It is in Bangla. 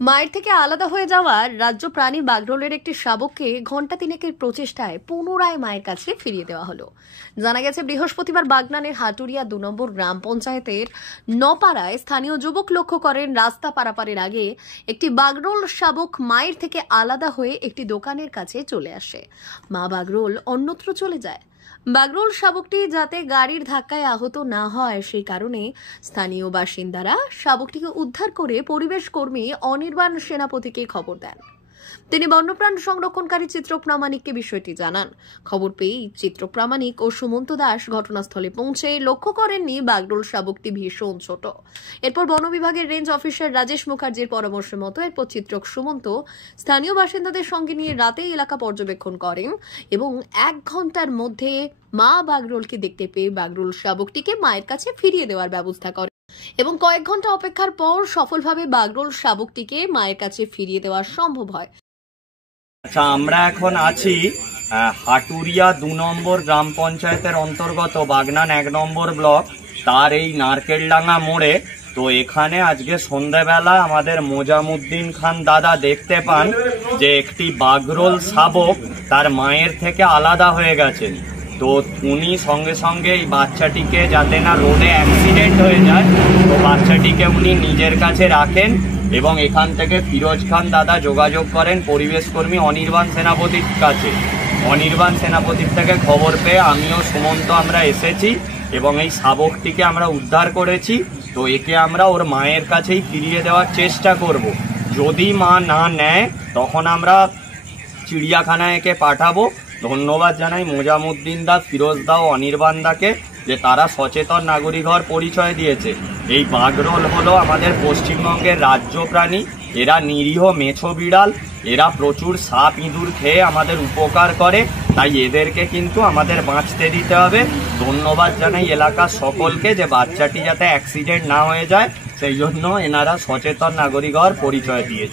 মায়ের থেকে আলাদা হয়ে যাওয়ার রাজ্য প্রাণী বাগরোলের একটি শাবককে ঘণ্টা তিনেকের প্রচেষ্টায় পুনরায় মায়ের কাছে ফিরিয়ে দেওয়া হলো। জানা গেছে, বৃহস্পতিবার বাগনানের হাটুরিয়া ২ নম্বর গ্রাম পঞ্চায়েতের নপাড়ায় স্থানীয় যুবক লক্ষ্য করেন রাস্তা পারাপারের আগে একটি বাগরোল শাবক মায়ের থেকে আলাদা হয়ে একটি দোকানের কাছে চলে আসে। মা বাগরোল অন্যত্র চলে যায়। বাগরোল শাবকটি যাতে গাড়ির ধাক্কায় আহত না হয় সেই কারণে স্থানীয় বাসিন্দারা শাবকটিকে উদ্ধার করে পরিবেশ কর্মী অনির্বাণ সেনাপতিকে খবর দেন। তিনি বন্যপ্রাণ সংরক্ষণকারী চিত্র প্রামাণিককে বিষয়টি জানান। খবর পেয়ে চিত্র প্রামাণিক ও সুমন্ত দাস ঘটনাস্থলে পৌঁছে লক্ষ্য করেননি বাগরোল শাবকটি ভীষণ ছোট। এরপর বন বিভাগের রেঞ্জ অফিসার রাজেশ মুখার্জির পরামর্শ মতো এরপর চিত্রক সুমন্ত স্থানীয় বাসিন্দাদের সঙ্গে নিয়ে রাতেই এলাকা পর্যবেক্ষণ করেন এবং 1 ঘন্টার মধ্যে মা বাগরোলকে দেখতে পেয়ে বাগরোল শাবকটিকে মায়ের কাছে ফিরিয়ে দেওয়ার ব্যবস্থা করেন এবং কয়েক ঘন্টা অপেক্ষার পর সফলভাবে বাগরোল শাবকটিকে মায়ের কাছে ফিরিয়ে দেওয়া সম্ভব হয়। আচ্ছা, আমরা এখন আছি হাটুরিয়া ২ নম্বর গ্রাম পঞ্চায়েতের অন্তর্গত বাগনান ১ নম্বর ব্লক, তার এই নারকেলডাঙ্গা মোড়ে। তো এখানে আজকে সন্ধ্যাবেলা আমাদের মোজামুদ্দিন খান দাদা দেখতে পান যে একটি বাগরোল শাবক তার মায়ের থেকে আলাদা হয়ে গেছেন। তো উনি সঙ্গে সঙ্গে এই বাচ্চাটিকে, যাতে না রোডে অ্যাক্সিডেন্ট হয়ে যায়, তো বাচ্চাটিকে উনি নিজের কাছে রাখেন এবং এখান থেকে ফিরোজ খান দাদা যোগাযোগ করেন পরিবেশ কর্মী অনির্বাণ সেনাপতির কাছে। অনির্বাণ সেনাপতির থেকে খবর পেয়ে আমিও সুমন্ত আমরা এসেছি এবং এই শাবকটিকে আমরা উদ্ধার করেছি। তো একে আমরা ওর মায়ের কাছেই ফিরিয়ে দেওয়ার চেষ্টা করব। যদি মা না নেয় তখন আমরা চিড়িয়াখানায় একে পাঠাবো। ধন্যবাদ জানাই মোজামুদ্দিন দা, ফিরোজ দা ও অনির্বাণ দাকে যে তারা সচেতন নাগরিক হওয়ার পরিচয় দিয়েছে। এই বাগরোল হলো আমাদের পশ্চিমবঙ্গের রাজ্য প্রাণী। এরা নিরীহ মেছো বিড়াল, এরা প্রচুর সাপ ইঁদুর খেয়ে আমাদের উপকার করে, তাই এদেরকে কিন্তু আমাদের বাঁচতে দিতে হবে। ধন্যবাদ জানাই এলাকার সকলকে যে বাচ্চাটি যাতে অ্যাক্সিডেন্ট না হয়ে যায় সেই জন্য এনারা সচেতন নাগরিক হওয়ার পরিচয় দিয়েছে।